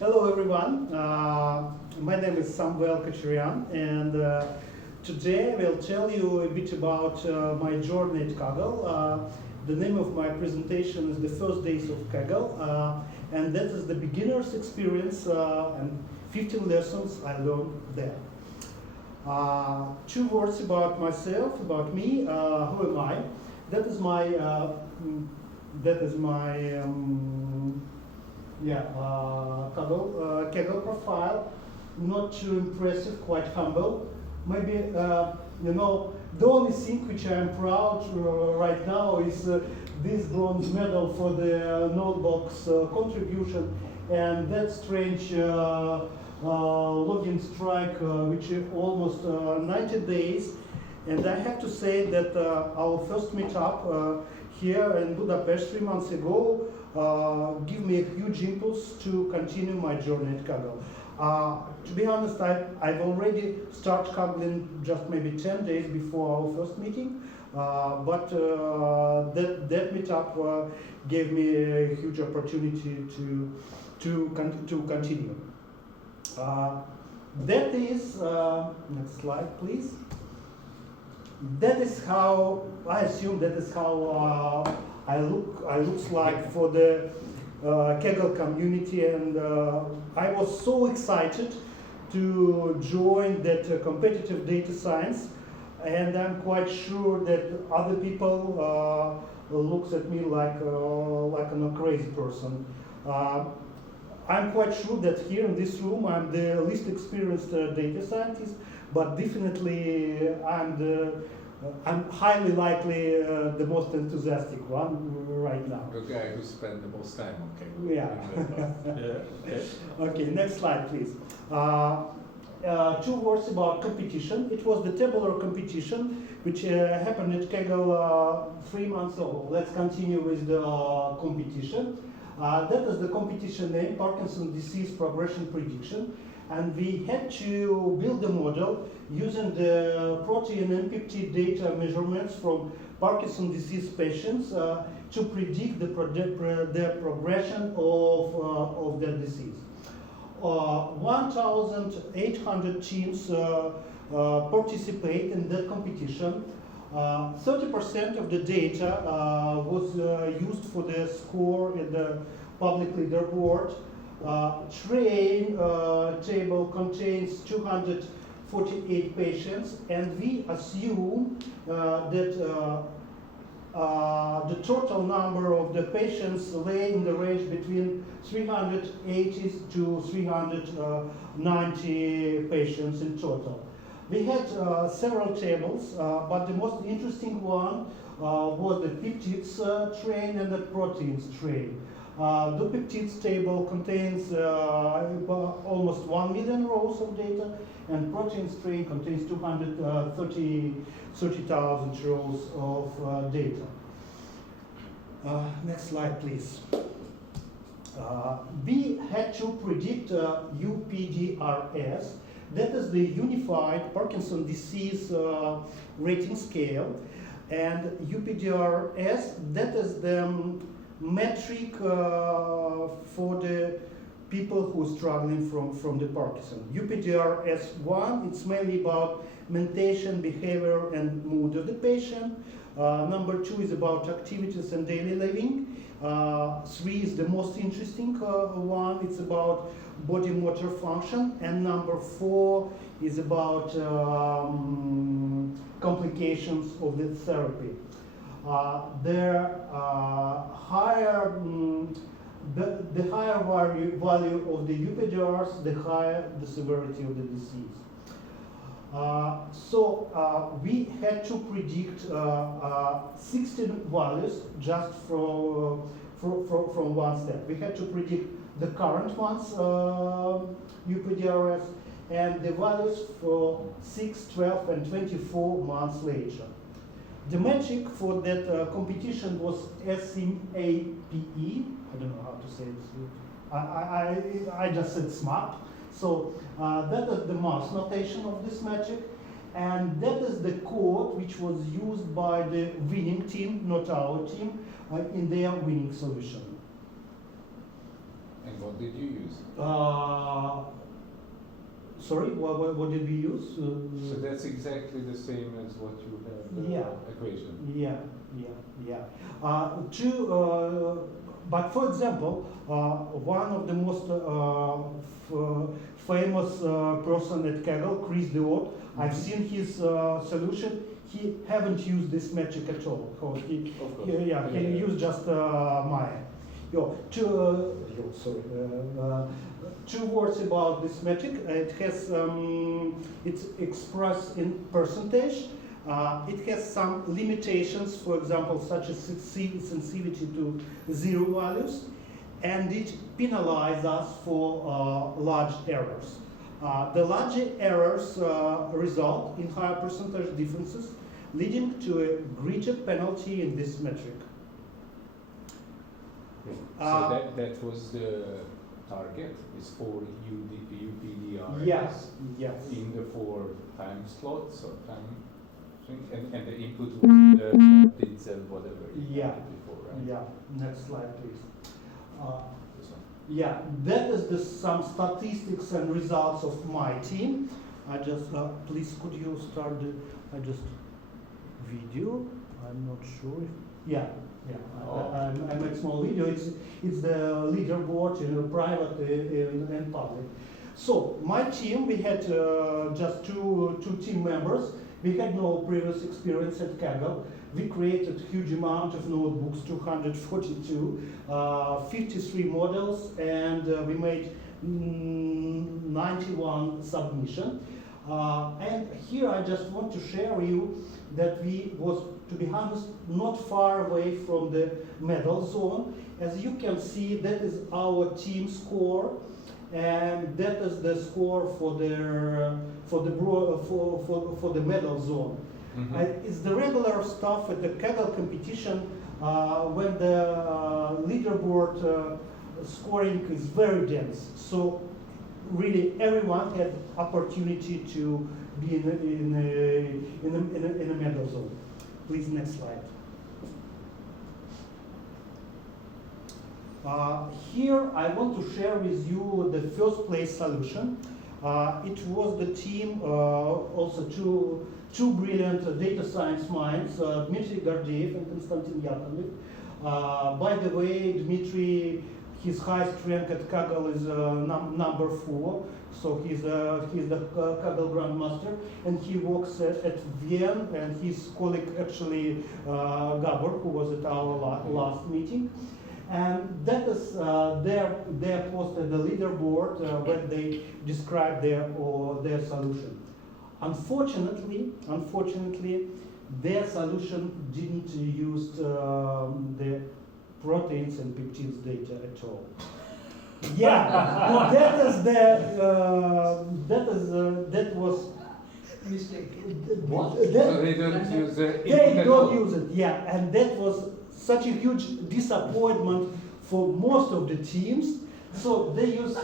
Hello everyone, my name is Samvel Kocharyan, and today I will tell you a bit about my journey at Kaggle. The name of my presentation is The First Days of Kaggle, and that is the beginner's experience and 15 lessons I learned there. Two words about myself, about me, who am I? That is my Kaggle profile. Not too impressive, quite humble. Maybe the only thing which I am proud right now is this bronze medal for the notebook's contribution, and that strange login strike, which is almost 90 days. And I have to say that our first meetup here in Budapest 3 months ago give me a huge impulse to continue my journey at Kaggle. To be honest, I've already started Kaggling just maybe 10 days before our first meeting, but that meetup gave me a huge opportunity to continue. That is, next slide please. That is how, I assume that is how I looks like for the Kaggle community, and I was so excited to join that competitive data science, and I'm quite sure that other people looks at me like a crazy person. I'm quite sure that here in this room I'm the least experienced data scientist, but definitely I'm highly likely the most enthusiastic one right now. The guy who spent the most time on Kaggle. Yeah. Okay, next slide please. Two words about competition. It was the tabular competition which happened at Kaggle 3 months ago. Let's continue with the competition. That is the competition name, Parkinson's disease progression prediction. And we had to build a model using the protein and peptide data measurements from Parkinson's disease patients to predict the progression of their disease. 1,800 teams participate in that competition. 30% of the data was used for the score in the public leaderboard. Train table contains 248 patients, and we assume that the total number of the patients lay in the range between 380 to 390 patients in total. We had several tables, but the most interesting one was the peptides train and the proteins train. The peptides table contains almost 1 million rows of data, and proteins train contains 230,000 rows of data. Next slide, please. We had to predict UPDRS. That is the Unified Parkinson's Disease Rating Scale, and UPDRS, that is the metric for the people who are struggling from the Parkinson. UPDRS1, it's mainly about mentation, behavior, and mood of the patient. Number 2 is about activities and daily living. 3 is the most interesting one. It's about body motor function, and number 4 is about complications of the therapy. The higher value of the UPDRs, the higher the severity of the disease. We had to predict 16 values just from one step. We had to predict the current ones, UPDRS, and the values for 6, 12, and 24 months later. The metric for that competition was SMAPE. I don't know how to say this. I just said SMAP. So that is the mass notation of this metric, and that is the code which was used by the winning team, not our team, in their winning solution. And what did you use? Sorry, what did we use? So that's exactly the same as what you have the Yeah. equation. Yeah. But for example, one of the most famous person at Kaggle, Chris Deot, I've seen his solution. He haven't used this metric at all. He used just Maya. Two words about this metric. It has it's expressed in percentage. It has some limitations, for example, such as sensitivity to zero values, and it penalizes us for large errors. The larger errors result in higher percentage differences, leading to a greater penalty in this metric. So that was the target, is for UPDRS Yes. in the 4 time slots or time thing, and the input was the bids and whatever you had before, right? Yeah. Next slide, please. This one. Yeah, that is some statistics and results of my team. I just please could you start the video? I'm not sure. Yeah. I made small video. It's the leaderboard, private and public. So my team, we had just two team members. We had no previous experience at Kaggle. We created huge amount of notebooks, 242, 53 models, and we made 91 submission. And here I just want to share with you that we was, to be honest, not far away from the medal zone. As you can see, that is our team score, and that is the score for the medal zone. Mm-hmm. It's the regular stuff at the Kaggle competition when the leaderboard scoring is very dense. So really everyone had opportunity to be in a medal zone. Please, next slide. Here I want to share with you the first place solution. It was the team, also two brilliant data science minds, Dmitry Gardiev and Konstantin Yakovlev. By the way, Dmitry, his highest rank at Kaggle is number 4, so he's the Kaggle Grandmaster, and he works at Vienna, and his colleague actually Gabor, who was at our last meeting. And that is they posted the leaderboard when they described their solution. Unfortunately, their solution didn't use the proteins and peptides data at all. Yeah, that was Mistake. What? That, So they don't use it. they don't use it, yeah, and that was such a huge disappointment for most of the teams. So they use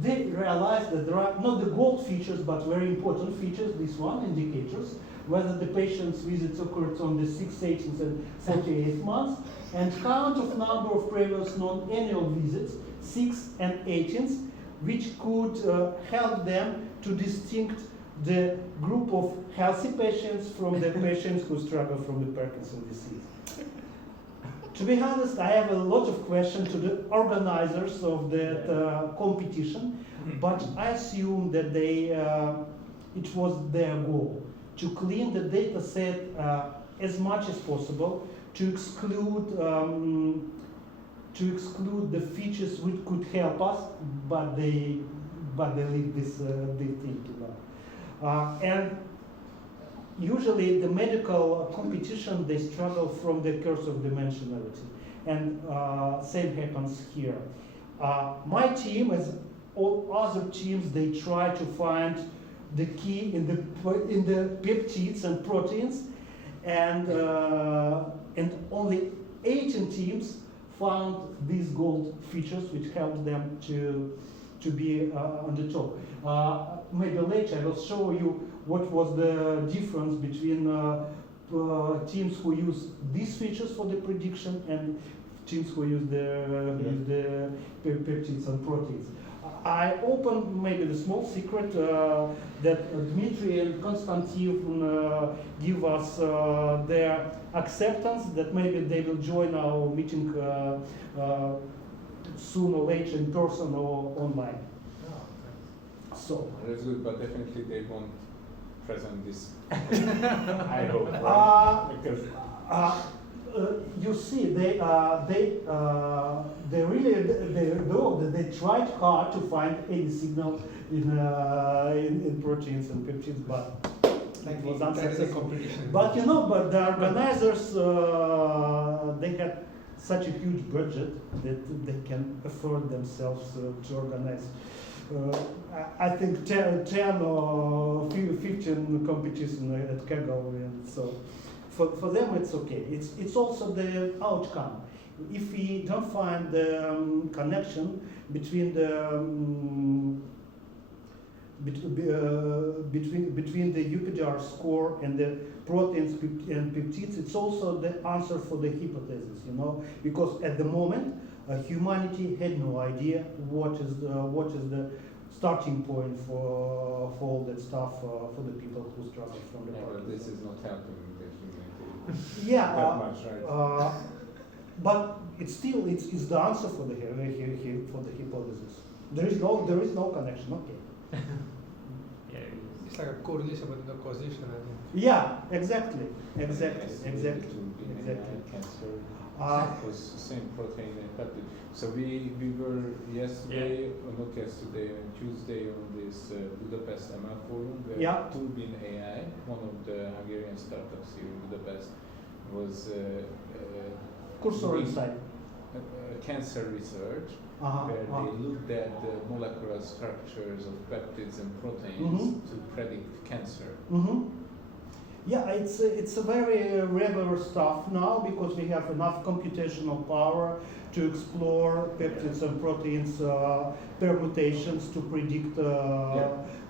they realized that there are not the gold features, but very important features, this one, indicators, whether the patient's visits occurred on the 6th, 18th, and 48th months, and count of number of previous non-annual visits, 6th and 18th, which could help them to distinct the group of healthy patients from the patients who struggle from the Parkinson's disease. To be honest, I have a lot of questions to the organizers of that competition, but I assume that it was their goal to clean the data set as much as possible, to exclude the features which could help us, but they leave this thing to them. And usually the medical competition, they struggle from the curse of dimensionality, and same happens here. My team, as all other teams, they try to find the key in the peptides and proteins, and only 18 teams found these gold features which helped them to be on the top. Maybe later I will show you what was the difference between teams who use these features for the prediction and genes who use the peptides and proteins. I opened maybe the small secret that Dmitry and Konstantin give us their acceptance that maybe they will join our meeting soon or later in person or online. So that's good, but definitely they won't present this. I hope. Because you see, they tried hard to find any signal in proteins and peptides, but it was unsuccessful. But but the organizers they had such a huge budget that they can afford themselves to organize. I think 10 or 15 competitions at Kaggle, and so for them it's okay. It's also the outcome. If we don't find the connection between the between the UPDR score and the proteins and peptides, it's also the answer for the hypothesis, because at the moment humanity had no idea what is the starting point for all that stuff for the people who struggle from the but this is not helping the humanity yeah, that much, right? But it's the answer for the hypothesis. There is no connection. Okay. Yeah, it's like a correlation but no causation, I think. Yeah, exactly. Cancer was the same protein and peptide. So we were yesterday, or not yesterday, on Tuesday on this Budapest ML forum where Turbine AI, one of the Hungarian startups here in Budapest, was Cursor inside cancer research, where they looked at the molecular structures of peptides and proteins to predict cancer. Yeah, it's a very regular stuff now because we have enough computational power to explore peptides and proteins permutations to predict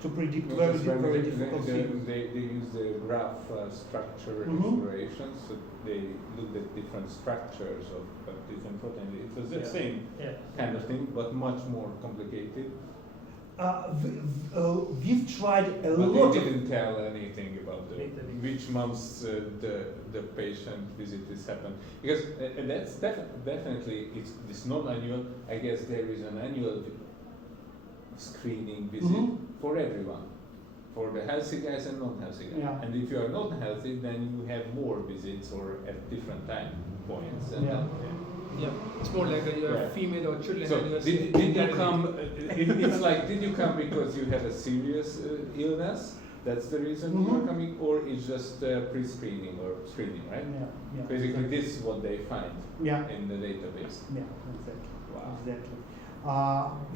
very difficult things. They use the graph structure exploration, so they looked at different structures of peptides and proteins. It was the same kind of thing, but much more complicated. We've tried a but lot. They didn't tell anything about which months the patient visit is happened, because that's definitely it's not annual. I guess there is an annual screening visit for everyone, for the healthy guys and non-healthy guys. Yeah. And if you are not healthy, then you have more visits or at different time points. And yeah, it's more like you're a female or children. So and did you come? It's like, did you come because you had a serious illness? That's the reason you are coming, or it's just pre-screening or screening, right? Yeah. Basically, this is what they find in the database. Yeah, exactly. Wow. Exactly.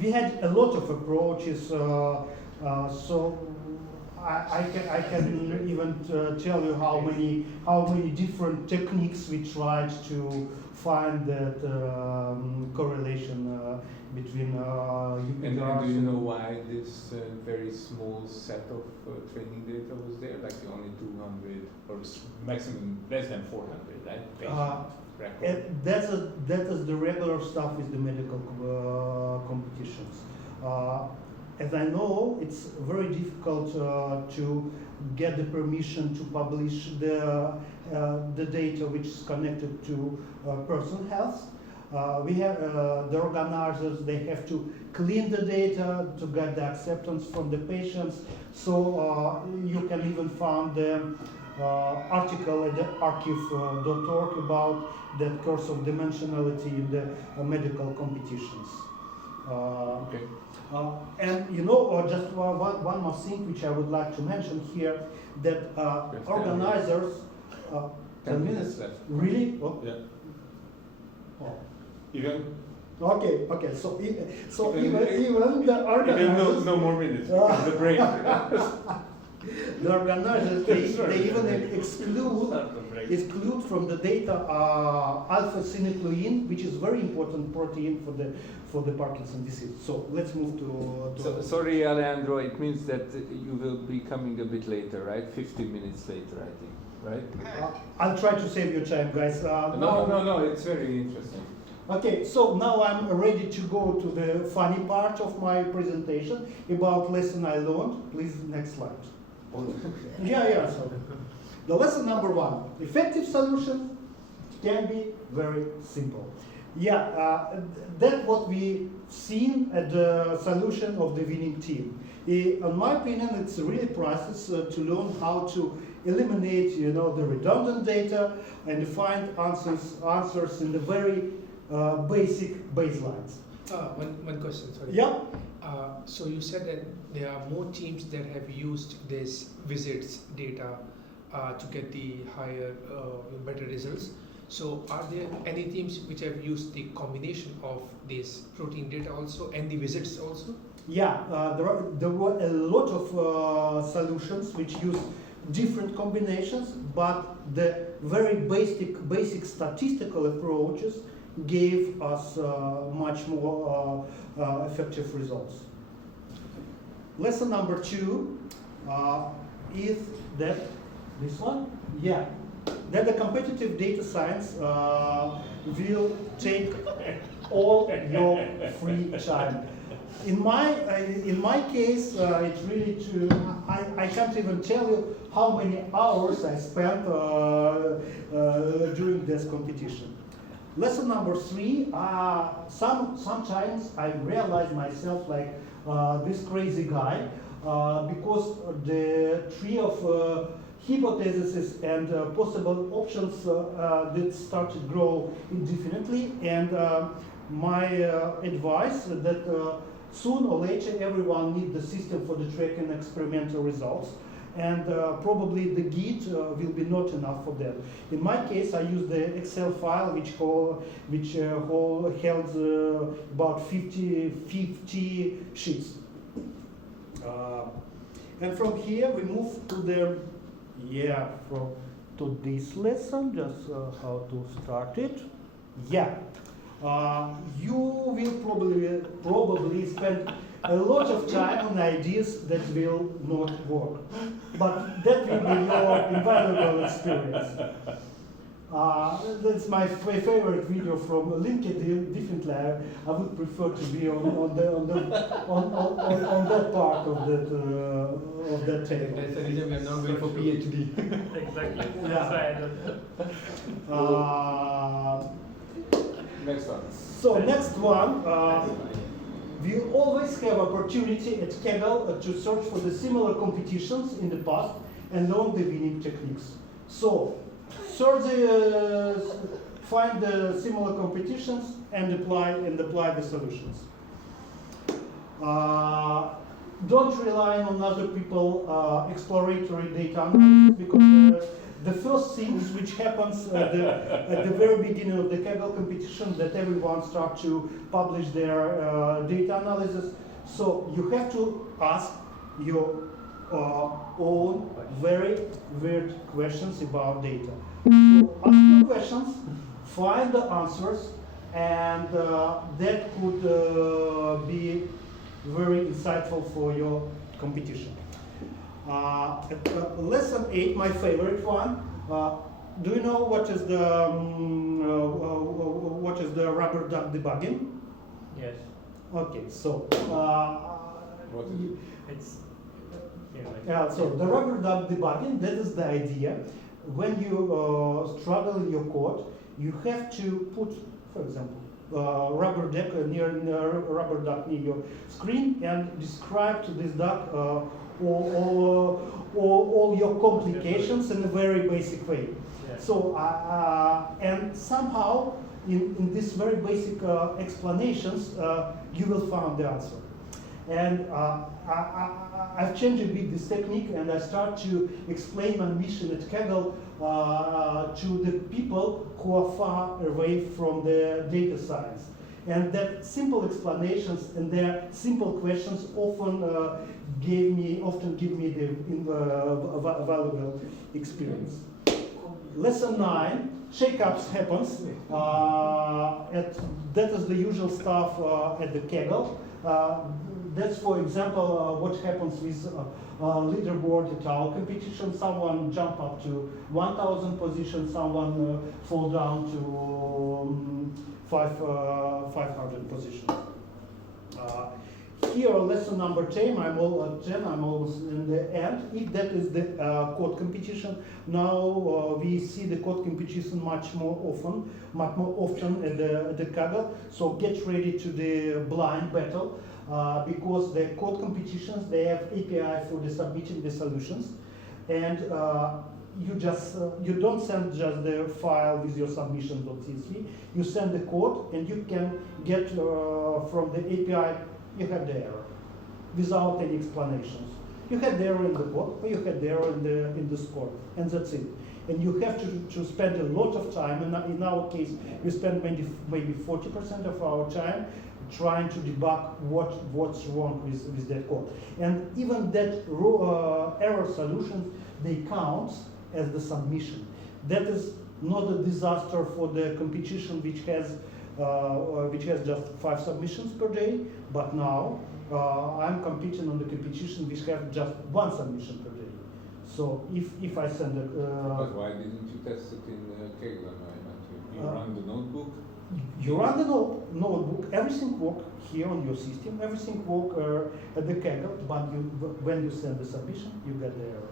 We had a lot of approaches, so I can even tell you how many different techniques we tried to find that correlation between and do you know why this very small set of training data was there? Like only 200 or maximum less than 400, right? That is the regular stuff with the medical competitions. As I know, it's very difficult to get the permission to publish the data which is connected to personal health. We have the organizers, they have to clean the data to get the acceptance from the patients. So you can even find the article at the archive.org about that course of dimensionality in the medical competitions. And just one more thing which I would like to mention here, that organizers, 10 minutes left. Really? Oh. Yeah. Oh. Even? Okay. So even the organizers. No more minutes. Because the break. The organizers they even exclude from the data alpha-synuclein, which is very important protein for the Parkinson disease. So let's move to So, sorry, Alejandro. It means that you will be coming a bit later, right? 15 minutes later, I think, right? I'll try to save your time, guys. No. It's very interesting. Okay, so now I'm ready to go to the funny part of my presentation about lesson I learned. Please, next slide. Yeah, so the lesson number 1, effective solution can be very simple. Yeah, that's what we seen at the solution of the winning team. In my opinion, it's really a process to learn how to eliminate, the redundant data and find answers in the very basic baselines. One question, sorry. Yeah. So you said that there are more teams that have used this visits data to get the higher, better results. So are there any teams which have used the combination of this protein data also and the visits also? Yeah, there were a lot of solutions which use different combinations, but the very basic statistical approaches gave us much more effective results. Lesson number 2 is that this one, yeah, that the competitive data science will take all your free time. In my case, it's really true. I can't even tell you how many hours I spent during this competition. Lesson number 3, sometimes I realize myself like this crazy guy because the tree of hypotheses and possible options that started to grow indefinitely, and my advice that soon or later everyone needs the system for the tracking experimental results, and probably the Git will be not enough for that. In my case, I use the Excel file which holds about 50 sheets. And from here we move to the to this lesson, just how to start it. Yeah. You will probably spend a lot of time on ideas that will not work, but that will be your invaluable experience. That's my favorite video from LinkedIn. Definitely, I would prefer to be on that part of that table. That's the reason we are not going for PhD. Exactly. Yeah. That's why I don't. Next one. So next one, we always have opportunity at Kaggle to search for the similar competitions in the past and learn the winning techniques. So find the similar competitions and apply the solutions. Don't rely on other people exploratory data analysis, because the first things which happens at the very beginning of the Kaggle competition, that everyone starts to publish their data analysis. So you have to ask your own very weird questions about data. So ask your questions, find the answers, and that could be very insightful for your competition. Lesson 8, my favorite one. Do you know what is the rubber duck debugging? Yes. Okay, so What is it? It's so the rubber duck debugging, that is the idea. When you struggle in your code, you have to put, for example, rubber duck near your screen and describe to this duck all your complications in a very basic way. Yeah. So and somehow in these very basic explanations you will find the answer. And I've changed a bit this technique, and I start to explain my mission at Kaggle to the people who are far away from the data science. And that simple explanations and their simple questions often give me the valuable experience. Lesson 9, shakeups happens. That is the usual stuff at the Kaggle. That's, for example, what happens with leaderboard at our competition. Someone jump up to 1,000 positions, someone fall down to 500 positions. Here, lesson number 10, I'm almost in the end. If that is the code competition, now we see the code competition much more often at the Kaggle. So get ready to the blind battle because the code competitions, they have API for the submitting the solutions, and you don't send just the file with your submission.csv. You send the code, and you can get from the API. You have the error without any explanations. You had the error in the code, or you had the error in the score, and that's it. And you have to spend a lot of time. In our case, we spend maybe 40% of our time trying to debug what's wrong with that code. And even that error solutions, they count as the submission. That is not a disaster for the competition which has just 5 submissions per day, but now I'm competing on the competition which have just 1 submission per day. So if I send a... but why didn't you test it in Kaggle? You run the notebook? You run the notebook, everything works here on your system, everything works at the Kaggle, but when you send the submission, you get the error.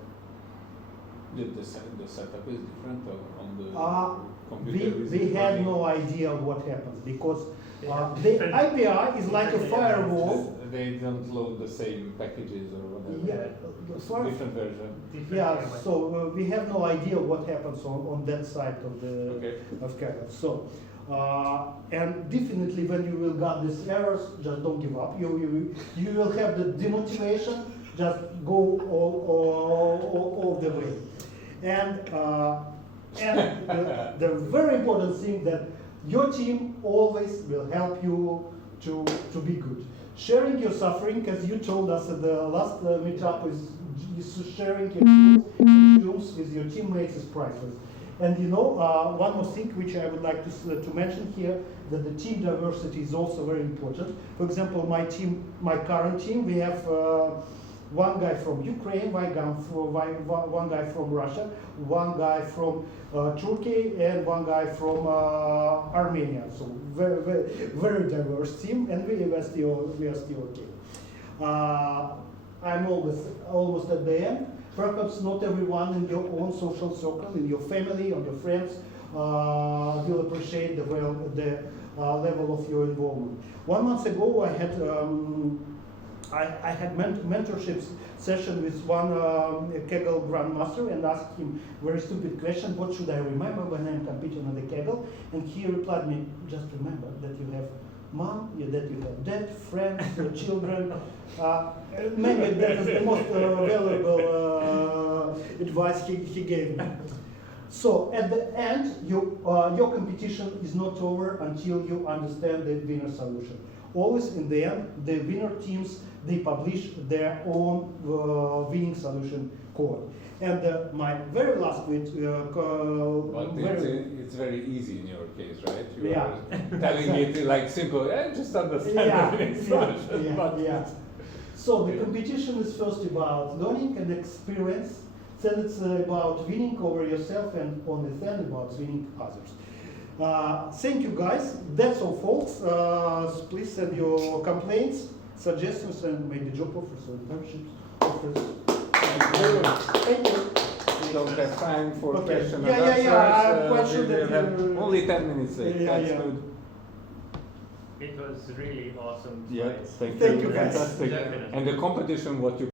The setup is different on the computer? We had no idea what happens because the API is like a firewall. They don't load the same packages or whatever. Yeah, different version. Yeah, so we have no idea what happens on that side of the Okay. of Kaggle. So and definitely when you will get these errors, just don't give up. You will have the demotivation. Just go all the way. And the very important thing that your team always will help you to be good. Sharing your suffering, as you told us at the last meetup, is sharing your tools with your teammates is priceless. And you know, one more thing which I would like to mention here, that the team diversity is also very important. For example, my current team, we have one guy from Ukraine, one guy from Russia, one guy from Turkey, and one guy from Armenia. So very diverse team, and we are still okay. I'm almost at the end. Perhaps not everyone in your own social circle, in your family, or your friends, will appreciate the level of your involvement. 1 month ago, I had mentorship session with one Kaggle grandmaster and asked him very stupid question: what should I remember when I'm competing on the Kaggle? And he replied me, just remember that you have mom, that you have dad, friends, children. Maybe that is the most valuable advice he gave me. So at the end, your competition is not over until you understand the winner solution. Always in the end, the winner teams, they publish their own winning solution code. And my very last bit. It's very easy in your case, right? You Yeah. are telling it like simple, just understand the winning solution. Yeah. So the competition is first about learning and experience. Then it's about winning over yourself, and on the end about winning others. Thank you guys. That's all, folks. Please send your complaints, suggestions, and maybe job offers or internships offers. Thank you. We don't have time for Okay. question and Yeah, answers. I'm quite sure We that will have you- only 10 minutes left. Yeah, That's yeah. good. It was really awesome. Yeah, slides. thank Thank you. you, guys. Fantastic. Definitely. And the competition, what you